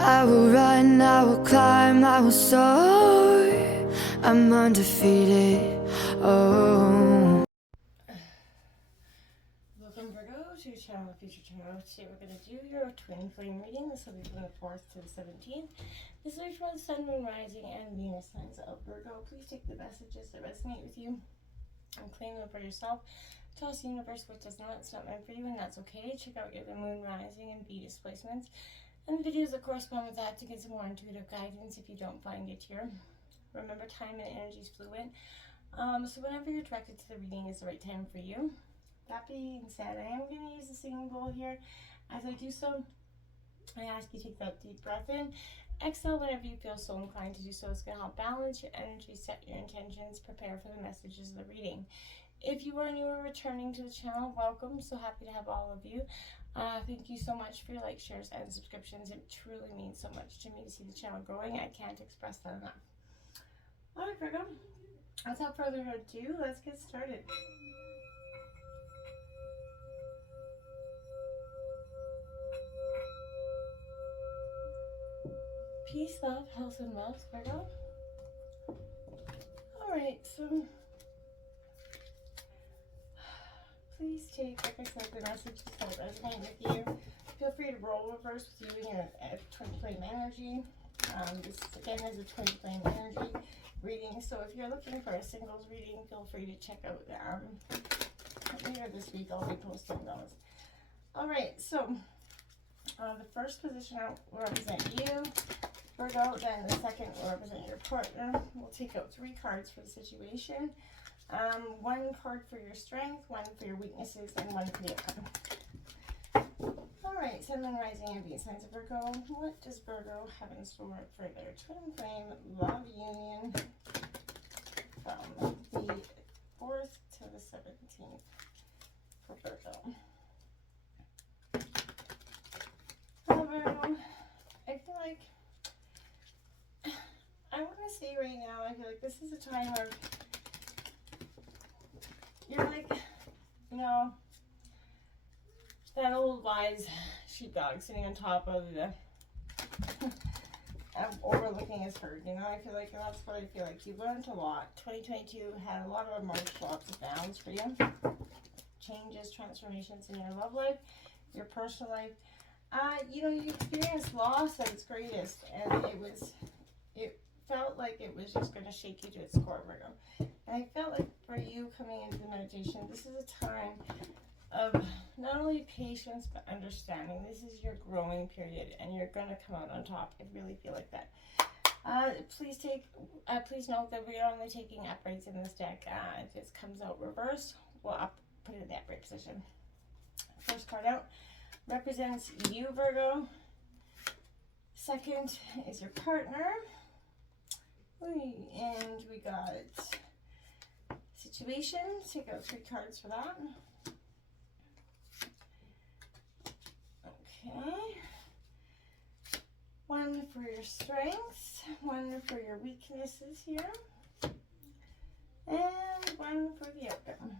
I will run, I will climb, I will soar. I'm undefeated. Oh. Welcome, Virgo, to Channel Future Tarot. Today we're going to do your twin flame reading. This will be from the 4th to the 17th. This will be for the Sun, Moon, Rising, and Venus signs of Virgo. Please take the messages that resonate with you and claim them for yourself. Toss the universe what does not. It's not meant for you, and that's okay. Check out your Moon, Rising, and Venus placements and the videos that correspond with that to get some more intuitive guidance if you don't find it here. Remember, time and energy is fluid. So whenever you're directed to the reading is the right time for you. That being said, I am going to use the singing bowl here. As I do so, I ask you to take that deep breath in. Exhale whenever you feel so inclined to do so. It's going to help balance your energy, set your intentions, prepare for the messages of the reading. If you are new or returning to the channel, welcome. So happy to have all of you. Thank you so much for your likes, shares, and subscriptions. It truly means so much to me to see the channel growing. I can't express that enough. All right, Virgo. Without further ado, let's get started. Peace, love, health, and wealth, Virgo. Alright, so please take, like I said, the messages that resonate with you. Feel free to roll reverse with you and your twin flame energy. This again is a twin flame energy reading, so if you're looking for a singles reading, feel free to check out later this week. I'll be posting those. Alright, so the first position will represent you, Virgo, then the second will represent your partner. We'll take out 3 cards for the situation. 1 card for your strength, 1 for your weaknesses, and 1 for the outcome. Alright, Sun, Moon, Rising, and Venus signs of Virgo. What does Virgo have in store for their twin flame love union from the 4th to the 17th for Virgo? Virgo, I feel like I want to say right now, I feel like this is a time where you're like, you know, that old wise sheepdog sitting on top of the overlooking his herd, you know. I feel like that's what I feel like. You've learned a lot. 2022 had a lot of emotional ups and downs for you. Changes, transformations in your love life, your personal life. You know, you experienced loss at its greatest, and it felt like it was just going to shake you to its core, Virgo. And I felt like for you coming into the meditation, this is a time of not only patience but understanding. This is your growing period, and you're going to come out on top. I really feel like that. Please note that we are only taking uprights in this deck. If this comes out reverse, we'll put it in the upright position. First card out represents you, Virgo. Second is your partner. And we got situation. Take out 3 cards for that. Okay. 1 for your strengths, 1 for your weaknesses here, and 1 for the outcome.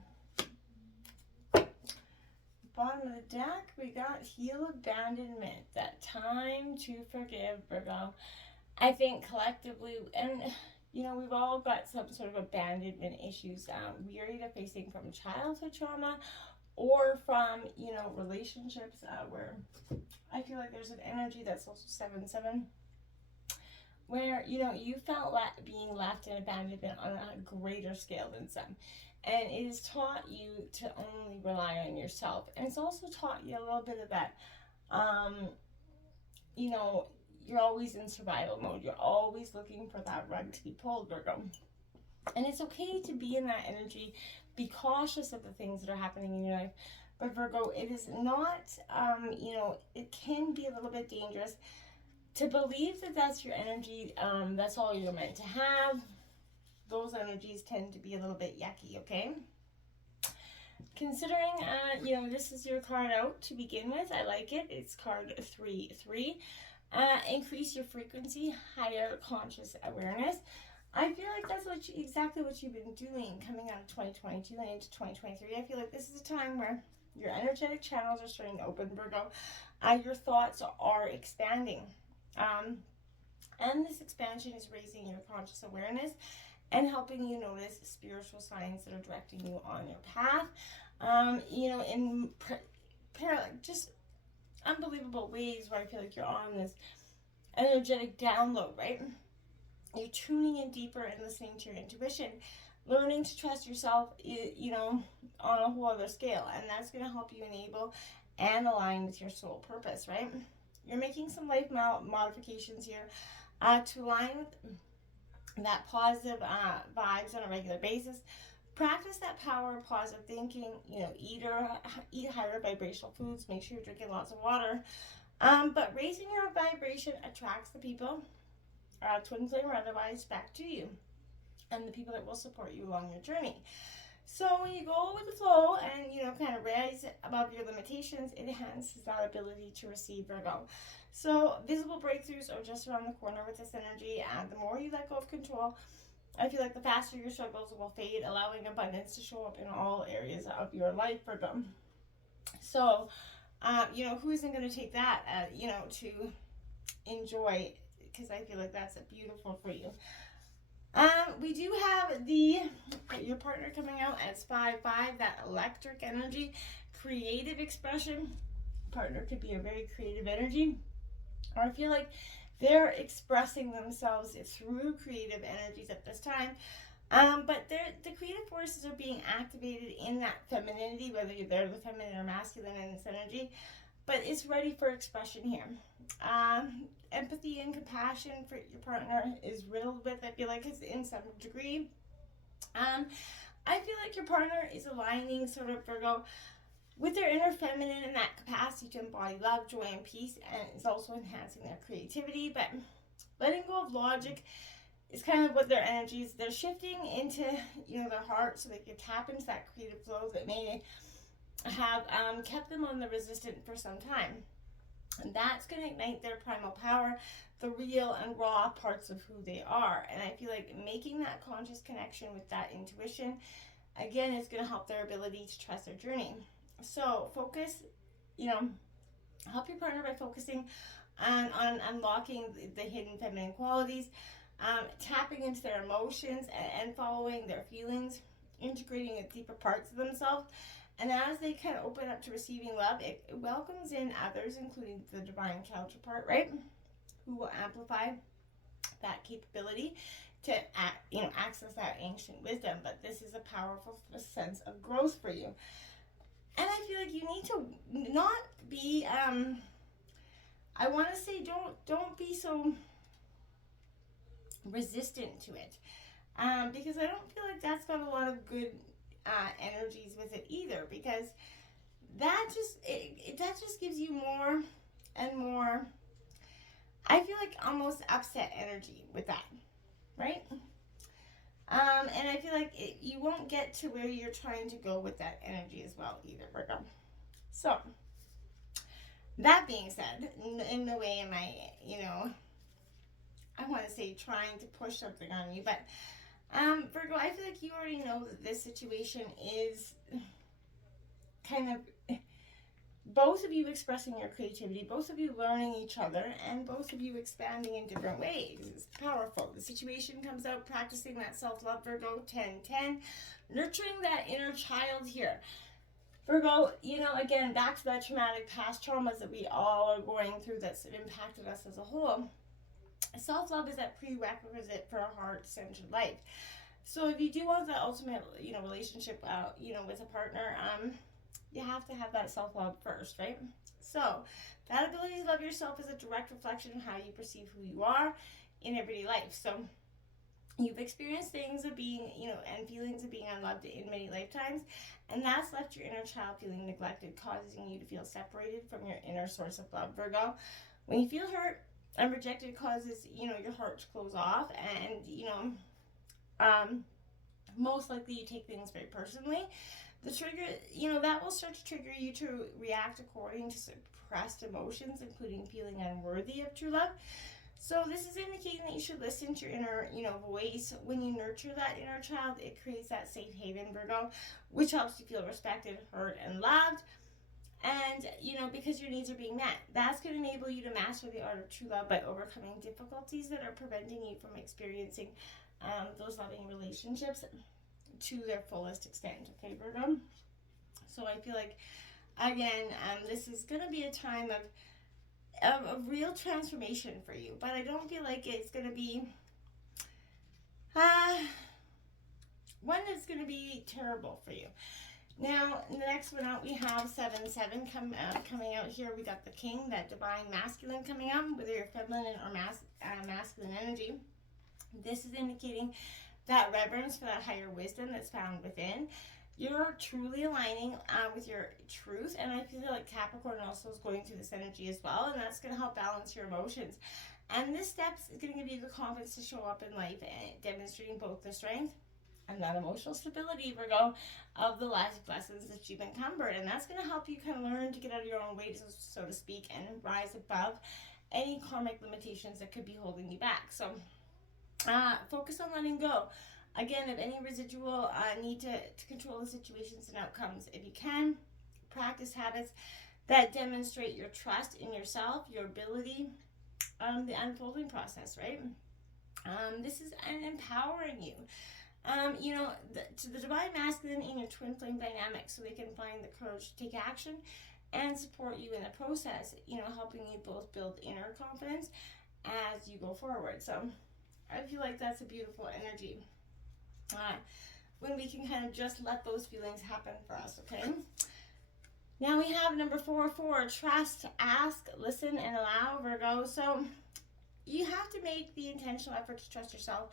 Bottom of the deck, we got heal abandonment, that time to forgive, Virgo. I think collectively, and you know, we've all got some sort of abandonment issues. We are either facing from childhood trauma or from, you know, relationships where I feel like there's an energy that's also 7-7, where, you know, you felt being left in abandonment on a greater scale than some. And it has taught you to only rely on yourself. And it's also taught you a little bit of that, you know, you're always in survival mode. You're always looking for that rug to be pulled, Virgo. And it's okay to be in that energy. Be cautious of the things that are happening in your life. But Virgo, it is not, you know, it can be a little bit dangerous to believe that that's your energy. That's all you're meant to have. Those energies tend to be a little bit yucky, okay? Considering, you know, this is your card out to begin with. I like it. It's card 3-3. Increase your frequency, higher conscious awareness. I feel like that's exactly what you've been doing coming out of 2022 and into 2023. I feel like this is a time where your energetic channels are starting to open, Virgo. Your thoughts are expanding. And this expansion is raising your conscious awareness and helping you notice spiritual signs that are directing you on your path. In just unbelievable ways where I feel like you're on this energetic download, right? You're tuning in deeper and listening to your intuition, learning to trust yourself, on a whole other scale. And that's going to help you enable and align with your soul purpose, right? You're making some life modifications here to align with that positive vibes on a regular basis. Practice that power of positive thinking. Eat higher vibrational foods. Make sure you're drinking lots of water. But raising your vibration attracts the people, twin flame or otherwise, back to you, and the people that will support you along your journey. So when you go with the flow and kind of rise above your limitations, it enhances that ability to receive, Virgo. So visible breakthroughs are just around the corner with this energy, and the more you let go of control, I feel like the faster your struggles will fade, allowing abundance to show up in all areas of your life, Virgo. So, who isn't going to take that, to enjoy, because I feel like that's beautiful for you. We do have your partner coming out as 5-5, that electric energy, creative expression. Partner could be a very creative energy, or I feel like they're expressing themselves through creative energies at this time. But the creative forces are being activated in that femininity, whether they're the feminine or masculine in this energy, but it's ready for expression here. Empathy and compassion for your partner is riddled with, I feel like, it's in some degree. I feel like your partner is aligning sort of, Virgo, with their inner feminine and that capacity to embody love, joy, and peace, and it's also enhancing their creativity. But letting go of logic is kind of what their energies, they're shifting into, their heart, so they can tap into that creative flow that may have kept them on the resistant for some time. And that's going to ignite their primal power, the real and raw parts of who they are. And I feel like making that conscious connection with that intuition, again, is going to help their ability to trust their journey. So focus, help your partner by focusing on unlocking the hidden feminine qualities, tapping into their emotions and following their feelings, integrating the deeper parts of themselves. And as they kind of open up to receiving love, it welcomes in others, including the divine counterpart, right? Who will amplify that capability to, access that ancient wisdom. But this is a powerful sense of growth for you. And I feel like you need to not be, I want to say, don't be so resistant to it. Because I don't feel like that's got a lot of good energies with it either, because that just gives you more and more, I feel like, almost upset energy with that, right? And I feel like you won't get to where you're trying to go with that energy as well either, Virgo. So that being said, in no way am I, I want to say trying to push something on you, but Virgo, I feel like you already know that this situation is kind of both of you expressing your creativity, both of you learning each other, and both of you expanding in different ways. It's powerful. The situation comes out practicing that self-love, Virgo, 10-10, nurturing that inner child here. Virgo, again, back to that traumatic past traumas that we all are going through that's impacted us as a whole. Self-love is that prerequisite for a heart-centered life. So if you do want that ultimate, relationship, with a partner, you have to have that self-love first, right? So that ability to love yourself is a direct reflection of how you perceive who you are in everyday life. So you've experienced things of being, and feelings of being unloved in many lifetimes, and that's left your inner child feeling neglected, causing you to feel separated from your inner source of love, Virgo. When you feel hurt and rejected, causes, your heart to close off, and, most likely you take things very personally. The trigger, that will start to trigger you to react according to suppressed emotions, including feeling unworthy of true love. So this is indicating that you should listen to your inner, voice. When you nurture that inner child, it creates that safe haven, Virgo, which helps you feel respected, heard, and loved. And, you know, because your needs are being met. That's going to enable you to master the art of true love by overcoming difficulties that are preventing you from experiencing those loving relationships to their fullest extent. Okay, Virgo? So I feel like, again, this is going to be a time of real transformation for you. But I don't feel like it's going to be one that's going to be terrible for you. Now, the next one out, we have 7-7 coming out here. We got the King, that divine masculine coming out, whether you're feminine or masculine energy. This is indicating that reverence for that higher wisdom that's found within. You're truly aligning with your truth, and I feel like Capricorn also is going through this energy as well, and that's going to help balance your emotions. And this step is going to give you the confidence to show up in life, demonstrating both the strength and that emotional stability, Virgo, of the life lessons that you've encumbered. And that's going to help you kind of learn to get out of your own way, so to speak, and rise above any karmic limitations that could be holding you back. So focus on letting go. Again, of any residual need to control the situations and outcomes. If you can, practice habits that demonstrate your trust in yourself, your ability, the unfolding process, right? This is empowering you. You know, to the divine masculine in your twin flame dynamic, so they can find the courage to take action and support you in the process, you know, helping you both build inner confidence as you go forward. So I feel like that's a beautiful energy when we can kind of just let those feelings happen for us, okay? Now we have number 4, trust, ask, listen, and allow, Virgo. So you have to make the intentional effort to trust yourself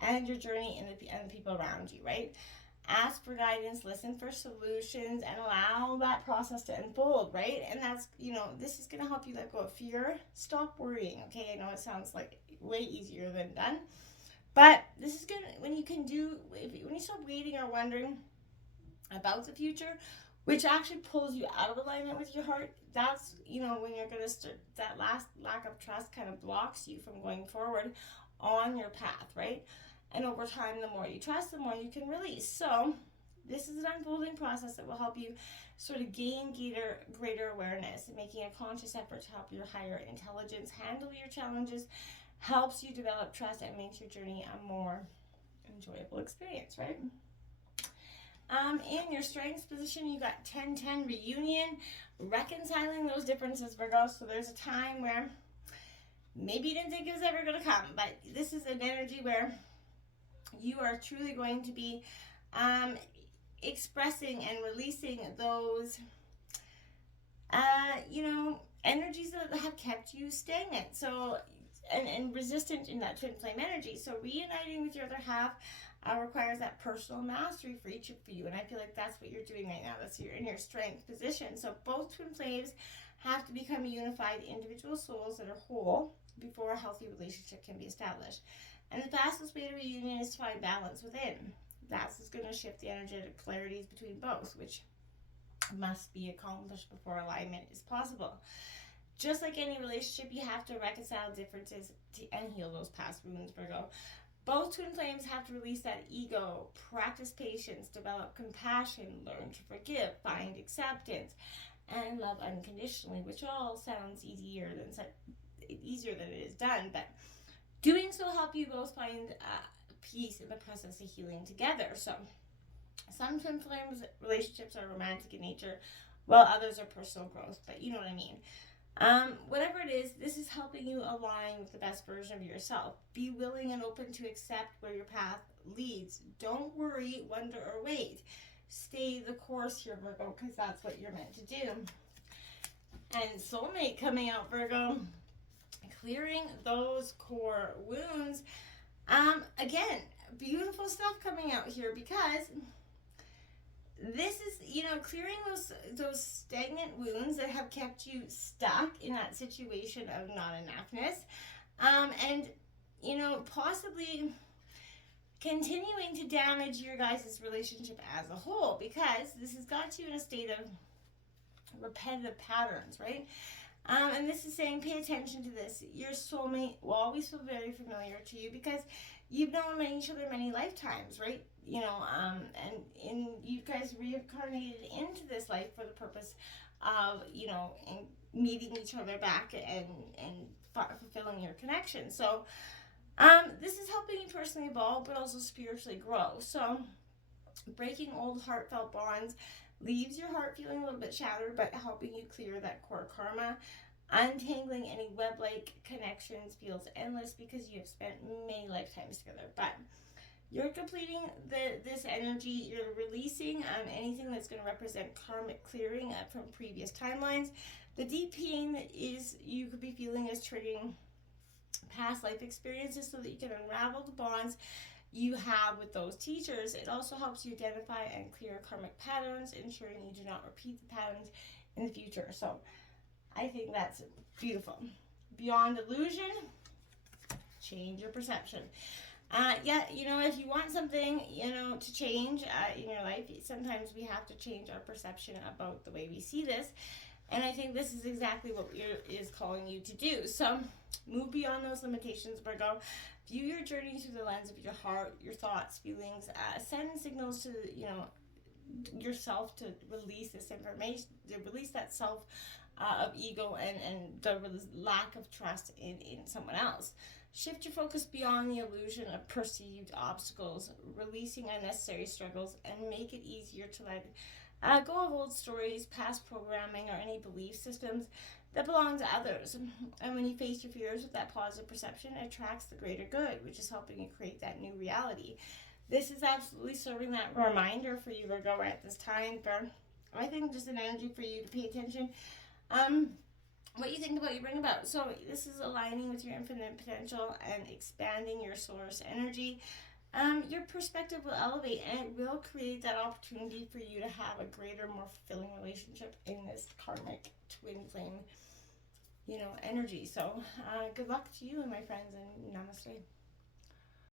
and your journey and the people around you, right? Ask for guidance, listen for solutions, and allow that process to unfold, right? And that's, you know, this is going to help you let go of fear. Stop worrying, okay? I know it sounds like way easier than done, but this is good when you stop waiting or wondering about the future, which actually pulls you out of alignment with your heart. That's, you know, when you're going to start, that last lack of trust kind of blocks you from going forward on your path, right? And over time, the more you trust, the more you can release. So this is an unfolding process that will help you sort of gain greater awareness, and making a conscious effort to help your higher intelligence handle your challenges helps you develop trust and makes your journey a more enjoyable experience, right? In your strengths position, you got 10-10 reunion, reconciling those differences, Virgo. So there's a time where maybe you didn't think it was ever going to come, but this is an energy where you are truly going to be expressing and releasing those, you know, energies that have kept you stagnant. So, and resistant in that twin flame energy. So reuniting with your other half requires that personal mastery for each of you. And I feel like that's what you're doing right now. That's you're in your strength position. So both twin flames have to become unified individual souls that are whole before a healthy relationship can be established. And the fastest way to reunion is to find balance within. That's what's going to shift the energetic polarities between both, which must be accomplished before alignment is possible. Just like any relationship, you have to reconcile differences and heal those past wounds, Virgo. Both twin flames have to release that ego, practice patience, develop compassion, learn to forgive, find acceptance, and love unconditionally, which all sounds easier than it is done, but doing so help you both find peace in the process of healing together. So some twin flames relationships are romantic in nature, while others are personal growth, but you know what I mean. Whatever it is, this is helping you align with the best version of yourself. Be willing and open to accept where your path leads. Don't worry, wonder, or wait. Stay the course here, Virgo, because that's what you're meant to do. And soulmate coming out, Virgo. Clearing those core wounds. Again, beautiful stuff coming out here, because this is, you know, clearing those stagnant wounds that have kept you stuck in that situation of not enoughness, and, you know, possibly continuing to damage your guys' relationship as a whole, because this has got you in a state of repetitive patterns, right? And this is saying, pay attention to this. Your soulmate will always feel very familiar to you, because you've known each other many lifetimes, right? You know, and you guys reincarnated into this life for the purpose of, and meeting each other back and fulfilling your connection. So this is helping you personally evolve, but also spiritually grow. So breaking old heartfelt bonds leaves your heart feeling a little bit shattered, but helping you clear that core karma. Untangling any web-like connections feels endless because you have spent many lifetimes together. But you're completing this energy. You're releasing anything that's going to represent karmic clearing from previous timelines. The deep pain that you could be feeling is triggering past life experiences so that you can unravel the bonds you have with those teachers. It also helps you identify and clear karmic patterns, ensuring you do not repeat the patterns in the future. So I think that's beautiful. Beyond illusion, change your perception. If you want something, to change in your life, sometimes we have to change our perception about the way we see this. And I think this is exactly what is calling you to do. So move beyond those limitations, Virgo. View your journey through the lens of your heart, your thoughts, feelings. Send signals to, yourself to release this information, to release that self of ego and the lack of trust in someone else. Shift your focus beyond the illusion of perceived obstacles, releasing unnecessary struggles, and make it easier to let go of old stories, past programming, or any belief systems that belong to others. And when you face your fears with that positive perception, it attracts the greater good, which is helping you create that new reality. This is absolutely serving that reminder for you, Virgo, at this time. I think just an energy for you to pay attention. What you think about you bring about. So this is aligning with your infinite potential and expanding your source energy. Your perspective will elevate, and it will create that opportunity for you to have a greater, more fulfilling relationship in this karmic twin flame, energy. So good luck to you, my friends, and namaste.